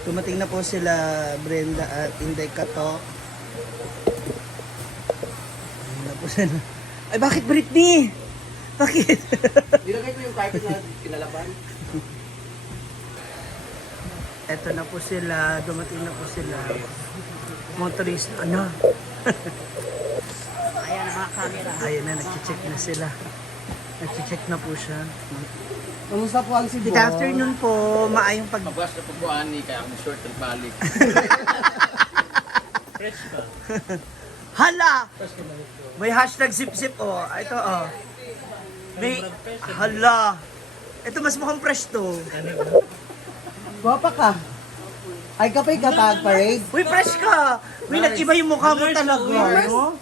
Dumating na po sila Brenda at Inday Katok. Ayun na po sila. Ay, bakit Britney? Bakit? Nilagay ko yung carpet na pinalaban. Eto na po sila. Dumating na po sila. Motorist. Ano? Ayan ang mga camera. Ayun na, nag-check na sila. Nag-check na po siya. Kamusta po ang Cebu? Good afternoon po. Maayong pag... Pagwas na pagkuhaan ni kaya akong short at balik. Fresh ka. Hala! May hashtag zip-zip oh. Ito oh. May... Hala! Ito mas mukhang fresh to. Guwapa ka. Ay kapay ka tag parade. Uy, fresh ka! Uy, nag-iba yung mukha mo talaga. No?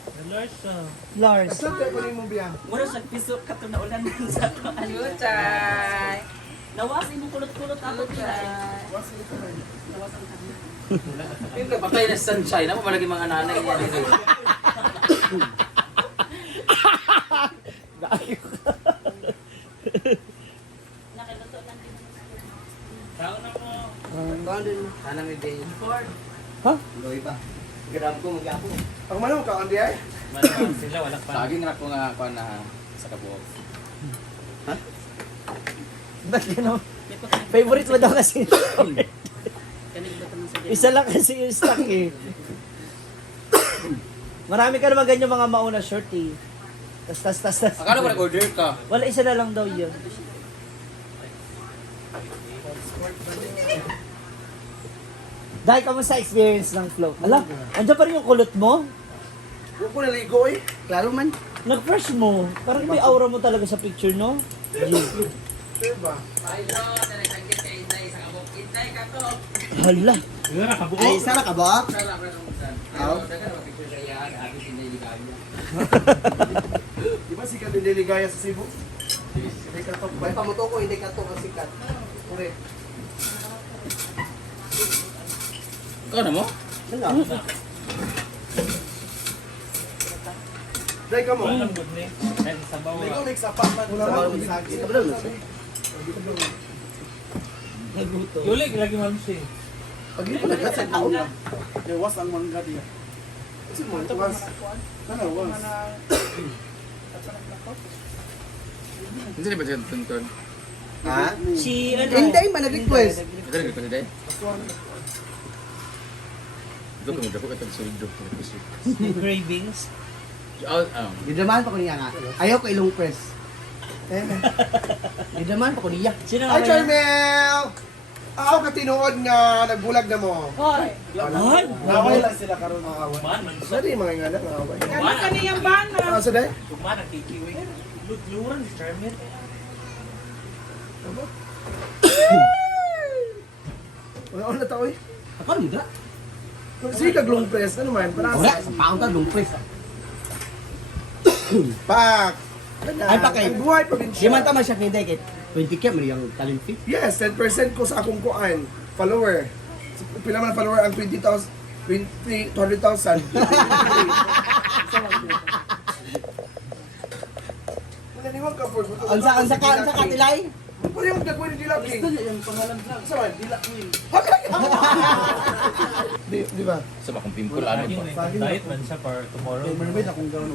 Lars. Saan ko mo biya? Mura sa piso ka ito na ulan sa ayun, chay. Nawas mo kulot-kulot ako, chay. Yung kapatay na sunshine, ako palagi mga nanay niya dito. Anang ide. Ha? Loy ba? Grab ko mag-apo. Ang manong ka on diay? Sila wala pa. Saging na ko nga ako na sa kabuok. Ba't gano'n? Favorite mo daw kasi. Isa lang kasi yung stock eh. Marami ka naman ganyan mga mauna short eh. Tas. Akala ko nag-order ka. Wala, isa na lang daw yun. Dahil kamusta experience ng flow? Ala, andyan pa rin yung kulot mo? Huwag ko naligo eh. Klaro man. Nag-fresh mo. Parang may aura mo talaga sa picture, no? Sure ba? Hala. Ay, sara ka ba? Di ba sikat yung Deligaya sa Cebu? Hindi ka to. May pamuto ko, hindi ka to ang sikat. Ure. Ikaw na mo? Dahil ka mo. May ko nagsapat man. Wala mo. Sabi na. Naguto. Yulik lagi man siya. Pag hindi pa nagkasal ko. Was ang mangga diya. Kasi mo, was. Was. Hindi ba siya tuntun? Ha? Si, ano? Hindi man nag-request. Ito rin ko today. Ito ko mo itong sulido. Cravings. Gidaman pa ko niya nga. Ayaw ko ilong press. Gidaman pa ko niya. Sino Hi, nga ba yan? Charmel! Ako ka tinuod nga nagbulag na mo. Hoy, Ay! Naway lang sila karon mga away. Man, man. Sorry mga ingana mga away. ano kaniyang bana? Ah, sa day? Tugma ng kikiwi. Luran si Charmin. Wala tao eh. Ako rin da. Sige kag long press ano man para Wala, sa sa paong ta lumpres. pak. Ay, pa kay- Ang buhay Di probinsya. man tama siya kinday kay 20 kaya man yung talent fee. Yes, 10% ko sa akong kuan follower. Pila man follower ang 20,000 200,000. Mananiwag ka for. Ansa ka tilay? Pwede yung gagawin ni Dila King. Yung pangalan lang. Sa man, Dila King. Di ba? Sa bakong pimpul, ano Yun ba? eh. Diet man siya for tomorrow. Mermaid akong gawin.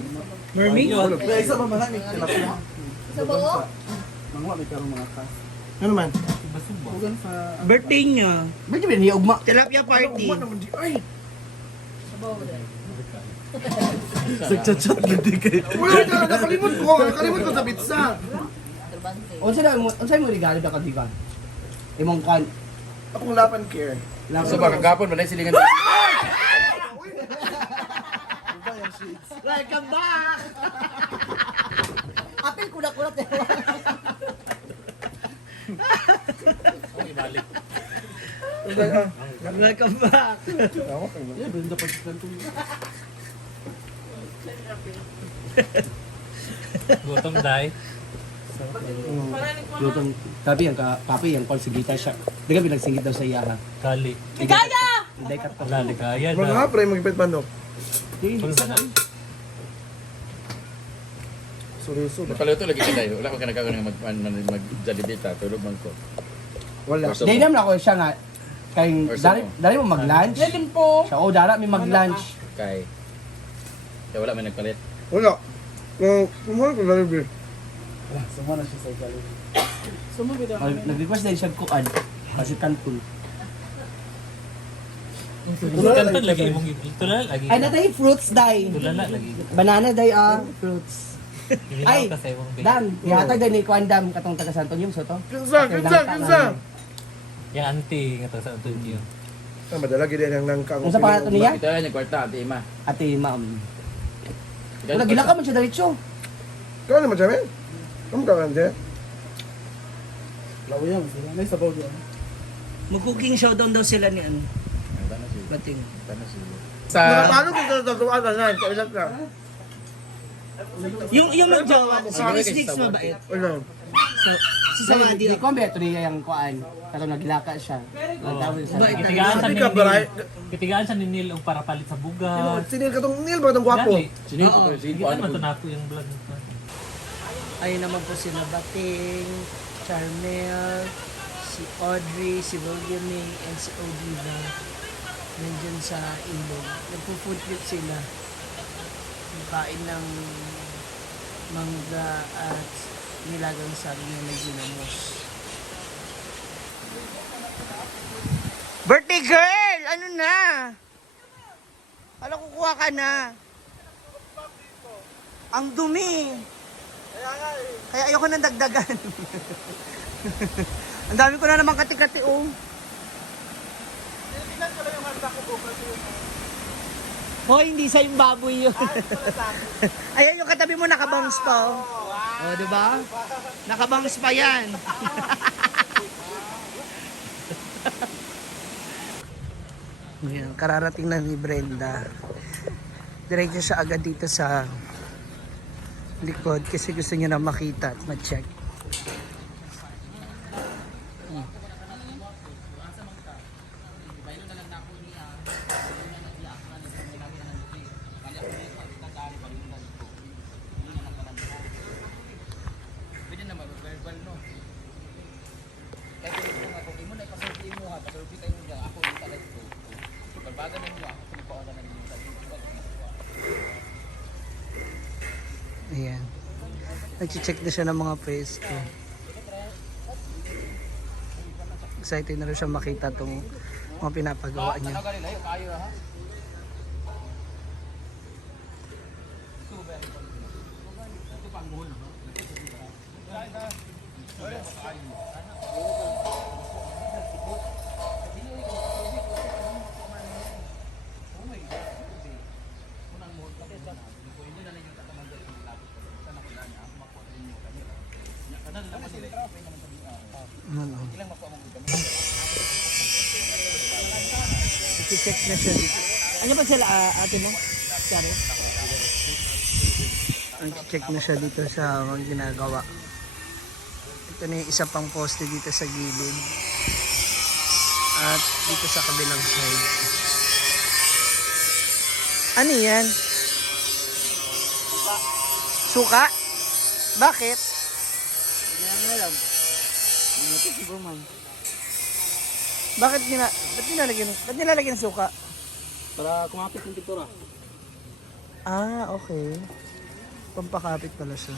Mermaid? Kaya isa pa man ni tilapia. Sa buo? Mangwa may karong mga kas. Ano man? Ugan sa Birthday niya. Medyo ba niya ugma? Tilapia party. Ano naman di ay. Sa buo din. Chat gid kay. Wala na nakalimot ko sa pizza. Turbante. Unsa mo regalo da kadigan? Imong kan Akong lapan care. So baka gapon, malay silingan. Welcome back! apil kuda-kuda. Ang ibalik. Welcome back! Ya benda pa kanto. Gutom dai. Lutong tabi ang kape ang konsigita siya. Diga binagsingit daw sa iya ha. Kali. Ligaya! Hindi ka pa. Lali kaya Mga na. pre magipit manok. Pulsa na. Seryoso ba? Nakaluto lagi ka tayo. Wala ko kanagawa ng mag-jalibita. Tulog man ko. Wala. Gusto Dahil mo? naman ako siya nga Kay Or dari mo mag-lunch. Yan po. Siya, dara may mag-lunch. Kay. Kaya wala may nagpalit. Wala. Kumuha ko na rin. Sumugod ako. Nag-request din siya kuan. Kasi kanton. Kanton lagi mong tulala lagi. Ay, natay fruits, day. Tulala lagi. Banana, day, fruits. Ay, Ay, kasi mong Dan, yata din ni Kuan Dam, katong taga Santo Niño, so to. Kinsa. Yung auntie nga to sa Antonio. Madala gid ang nangka. Kung sa pangalan niya? Ito yan yung kwarta, ati ima. Ate, ma'am. Wala, gila ka man siya diretso. Kau naman siya, men? Kamu ka man siya? Mag-cooking showdown daw sila ni ano. Bating. Paano kung tatutuan na? Kailan ka? Yung magjawa, si Chris Dix mabait. Ano? Si Samadi Di ko beto niya yung kuan. Katong naglaka siya. Mabait na. Kitigaan sa Hindi ka baray. Kitigaan sa ninil og para palit sa bugas. Sinil ka tong Neil ba itong gwapo? Gani. Sino Oo. Sige Hindi po, ano naman po. to nako yung vlog nito. Ayun naman po sila Bating, Charmel, si Audrey, si Williaming, and si Oliva. Nandyan sa ilog. Nagpo-food trip sila. Kain ng mangga at nilagang saging na ginamos. Birthday girl! Ano na? Hala, kukuha ka na. Ang dumi. Kaya ayoko nang dagdagan. Ang dami ko na naman kati-kati, oh. Hoy, hindi sa yung baboy yun. Ayan yung katabi mo, nakabangs pa, oh. Oh, di ba? Nakabangs pa yan. Ayan, kararating na ni Brenda. Diretso siya agad dito sa likod kasi gusto niya na makita at ma-check. Ayan. Nag-check na siya ng mga pwesto. Excited na rin siya makita itong mga pinapagawa niya. Ano? I-check na siya dito. Ano ba sila ate mo? Sorry. I-check na siya dito sa mga ginagawa. Ito na yung isa pang poste dito sa gilid. At dito sa kabilang side. Ano yan? Suka? Bakit? Ba't nilalagyan ng suka? Para kumapit yung tiktura. Ah, okay. Pampakapit pala siya.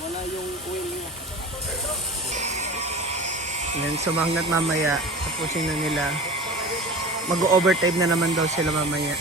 Wala yung oil niya. Yan, sumangat mamaya. Tapusin na nila. Mag-overtime na naman daw sila mamaya.